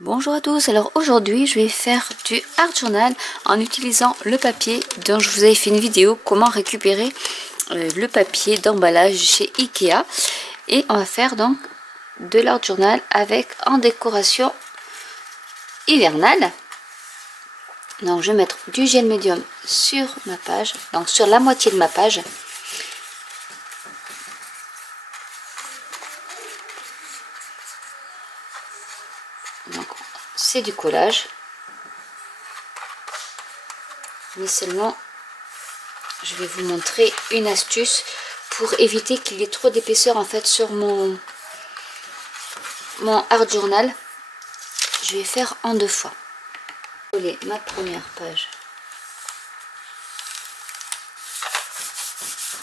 Bonjour à tous, alors aujourd'hui je vais faire du art journal en utilisant le papier dont je vous avais fait une vidéo comment récupérer le papier d'emballage chez Ikea, et on va faire donc de l'art journal avec en décoration hivernale. Donc je vais mettre du gel médium sur ma page, donc sur la moitié de ma page. Donc c'est du collage, mais seulement je vais vous montrer une astuce pour éviter qu'il y ait trop d'épaisseur en fait sur mon art journal. Je vais faire en deux fois. Coller ma première page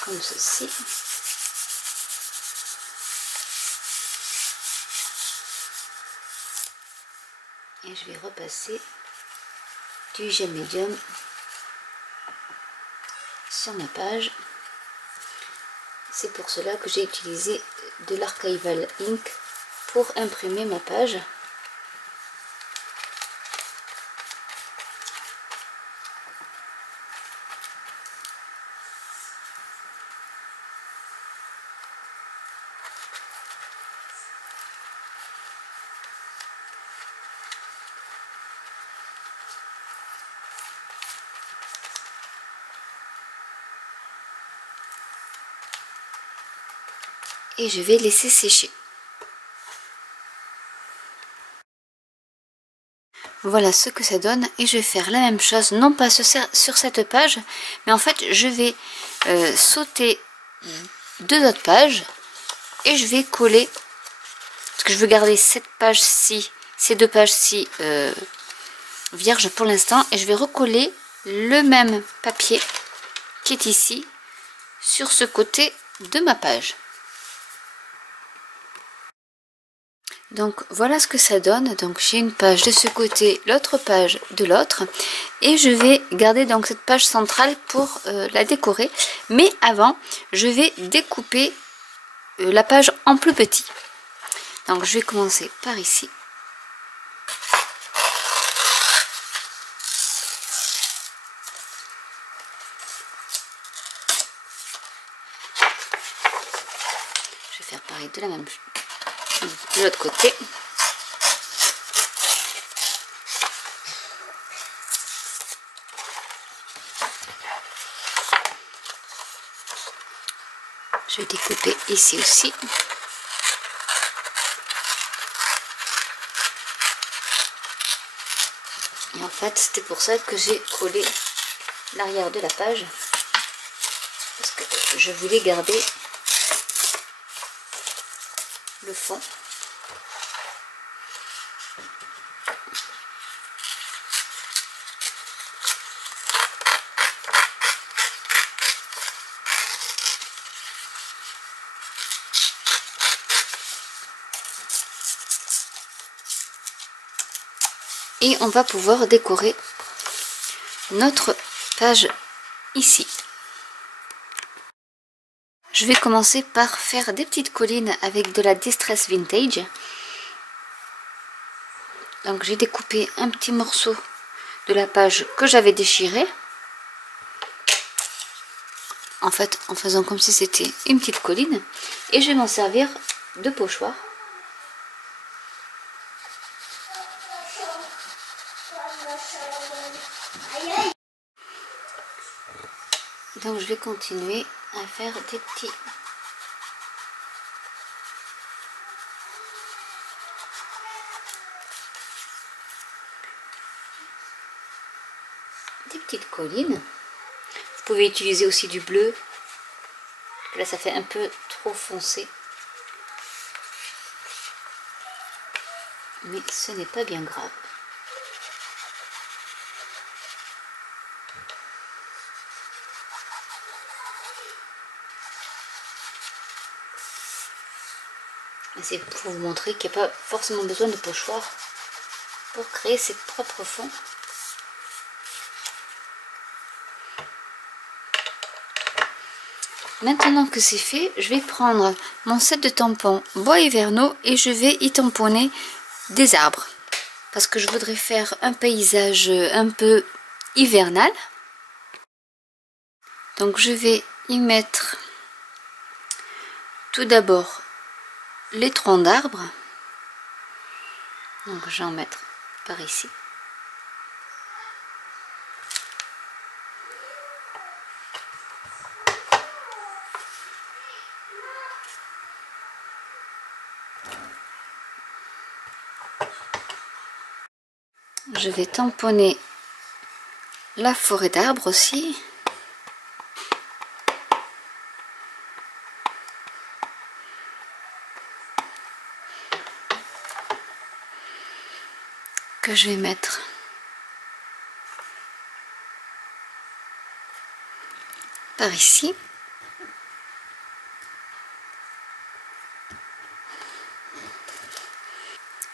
comme ceci. Et je vais repasser du gel médium sur ma page. C'est pour cela que j'ai utilisé de l'archival ink pour imprimer ma page. Et je vais laisser sécher. Voilà ce que ça donne, et je vais faire la même chose, non pas sur cette page, mais en fait je vais sauter deux autres pages et je vais coller, parce que je veux garder cette page-ci, ces deux pages-ci vierges pour l'instant, et je vais recoller le même papier qui est ici sur ce côté de ma page. Donc voilà ce que ça donne. Donc j'ai une page de ce côté, l'autre page de l'autre, et je vais garder donc cette page centrale pour la décorer. Mais avant, je vais découper la page en plus petit. Donc je vais commencer par ici. Je vais faire pareil de la même chose de l'autre côté. Je vais découper ici aussi. Et en fait, c'était pour ça que j'ai collé l'arrière de la page, parce que je voulais garder le fond. Et on va pouvoir décorer notre page ici. Je vais commencer par faire des petites collines avec de la Distress Vintage. Donc j'ai découpé un petit morceau de la page que j'avais déchiré, en fait en faisant comme si c'était une petite colline, et je vais m'en servir de pochoir. Donc je vais continuer à faire des petites collines. Vous pouvez utiliser aussi du bleu. Là ça fait un peu trop foncé, mais ce n'est pas bien grave. C'est pour vous montrer qu'il n'y a pas forcément besoin de pochoir pour créer ses propres fonds. Maintenant que c'est fait, je vais prendre mon set de tampons bois hivernaux et je vais y tamponner des arbres. parce que je voudrais faire un paysage un peu hivernal. Donc je vais y mettre tout d'abord les troncs d'arbres. Donc je vais en mettre par ici. Je vais tamponner la forêt d'arbres aussi. Que je vais mettre par ici.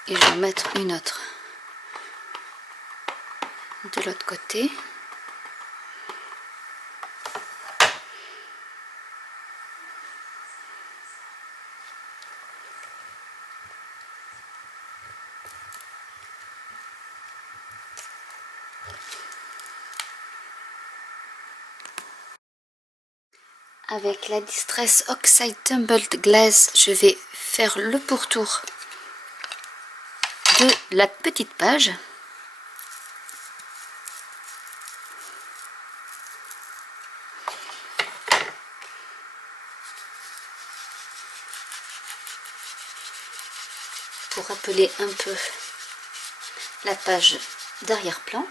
Et je vais en mettre une autre de l'autre côté. Avec la Distress Oxide Tumbled Glass, je vais faire le pourtour de la petite page. Pour rappeler un peu la page d'arrière-plan.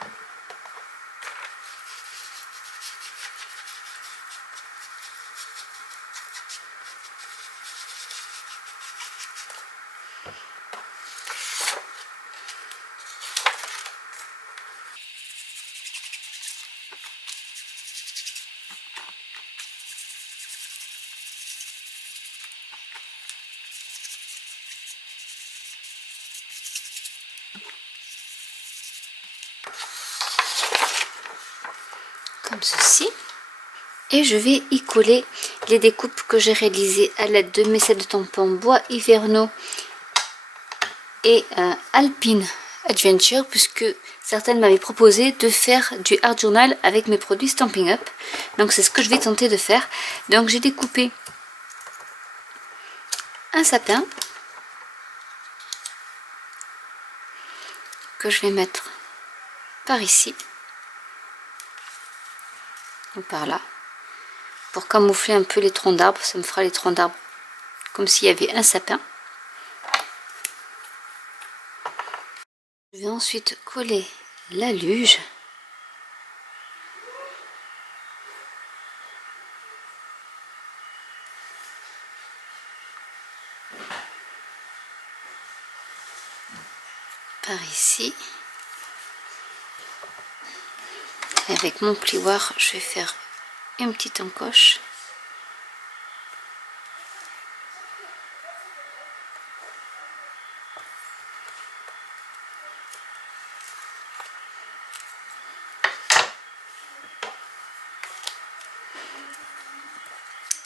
Comme ceci. Et je vais y coller les découpes que j'ai réalisées à l'aide de mes sets de tampons bois hivernaux et Alpine Adventure, puisque certaines m'avaient proposé de faire du art journal avec mes produits Stampin' Up. Donc c'est ce que je vais tenter de faire. Donc j'ai découpé un sapin que je vais mettre par ici ou par là pour camoufler un peu les troncs d'arbres. Ça me fera les troncs d'arbres comme s'il y avait un sapin. Je vais ensuite coller la luge. Par ici. Et avec mon plioir, je vais faire une petite encoche.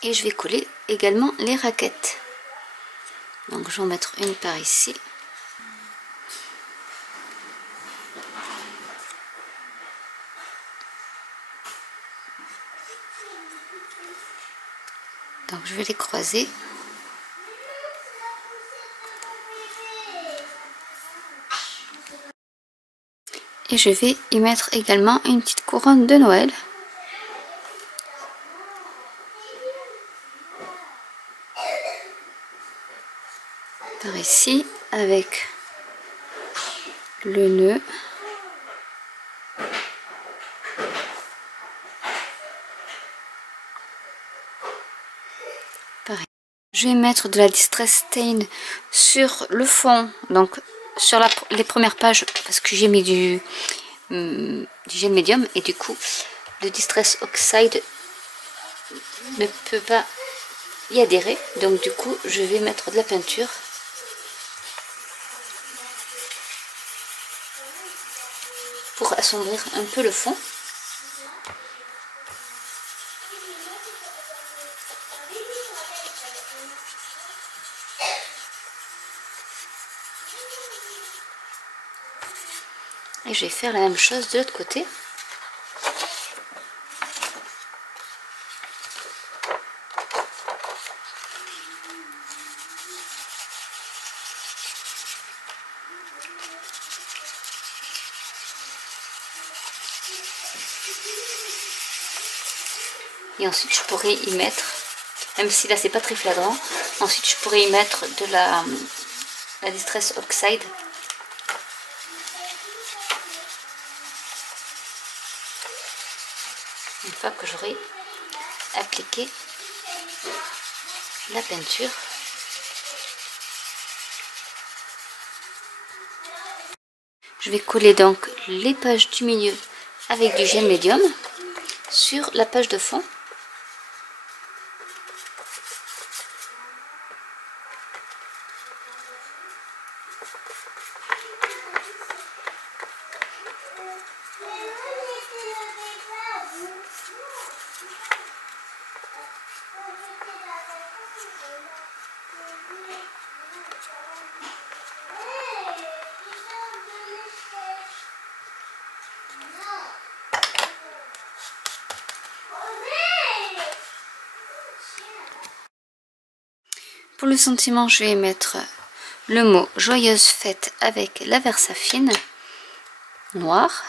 Et je vais coller également les raquettes. Donc je vais en mettre une par ici. Donc je vais les croiser. Et je vais y mettre également une petite couronne de Noël. Par ici avec le nœud. Pareil. Je vais mettre de la Distress Stain sur le fond, donc sur les premières pages, parce que j'ai mis du gel médium et du coup le Distress Oxide ne peut pas y adhérer. Donc du coup je vais mettre de la peinture pour assombrir un peu le fond. Et je vais faire la même chose de l'autre côté. Et ensuite je pourrais y mettre, même si là c'est pas très flagrant, ensuite je pourrais y mettre de la Distress Oxide. Une fois que j'aurai appliqué la peinture. Je vais coller donc les pages du milieu avec du gel médium sur la page de fond. Pour le sentiment, je vais mettre le mot Joyeuse fête avec la Versafine noire.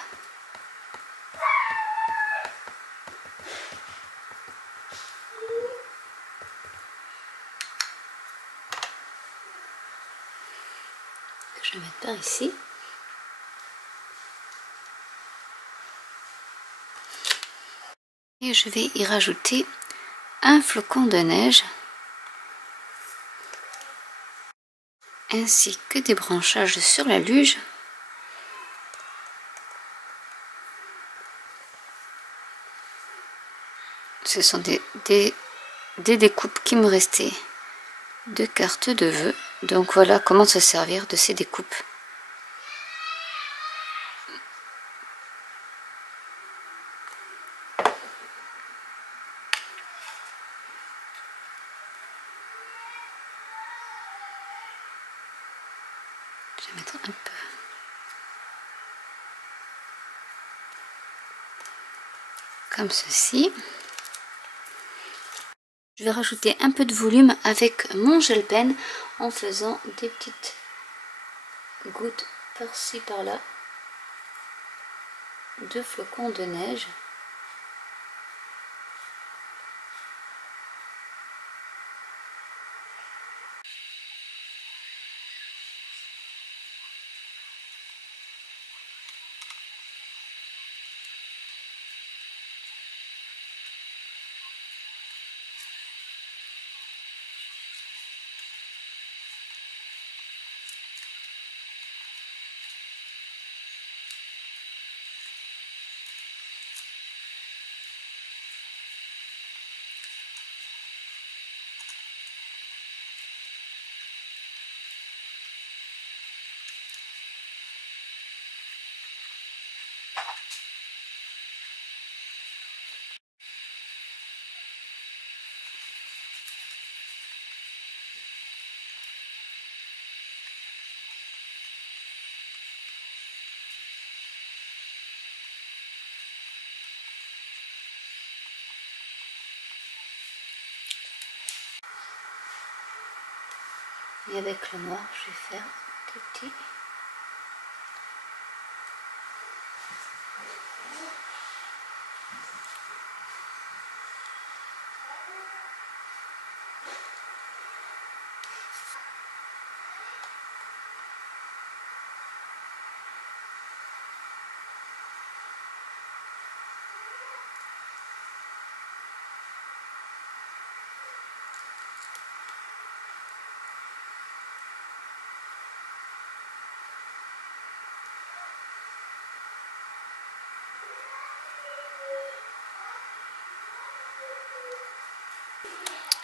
Je vais mettre par ici. Et je vais y rajouter un flocon de neige. Ainsi que des branchages sur la luge. Ce sont des découpes qui me restaient de cartes de vœux. Donc voilà comment se servir de ces découpes. Je vais mettre un peu comme ceci. Je vais rajouter un peu de volume avec mon gel pen en faisant des petites gouttes par-ci par-là de flocons de neige. Et avec le noir, je vais faire des petits.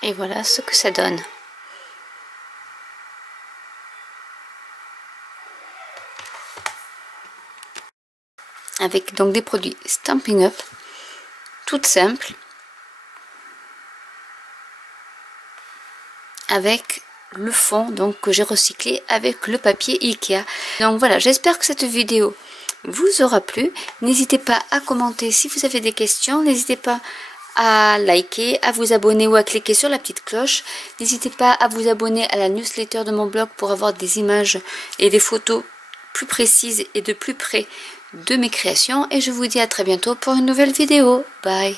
Et voilà ce que ça donne. Avec donc des produits Stampin' Up, toutes simples, avec le fond donc que j'ai recyclé avec le papier Ikea. Donc voilà, j'espère que cette vidéo vous aura plu. N'hésitez pas à commenter si vous avez des questions. N'hésitez pas à liker, à vous abonner ou à cliquer sur la petite cloche. N'hésitez pas à vous abonner à la newsletter de mon blog pour avoir des images et des photos plus précises et de plus près de mes créations. Et je vous dis à très bientôt pour une nouvelle vidéo. Bye!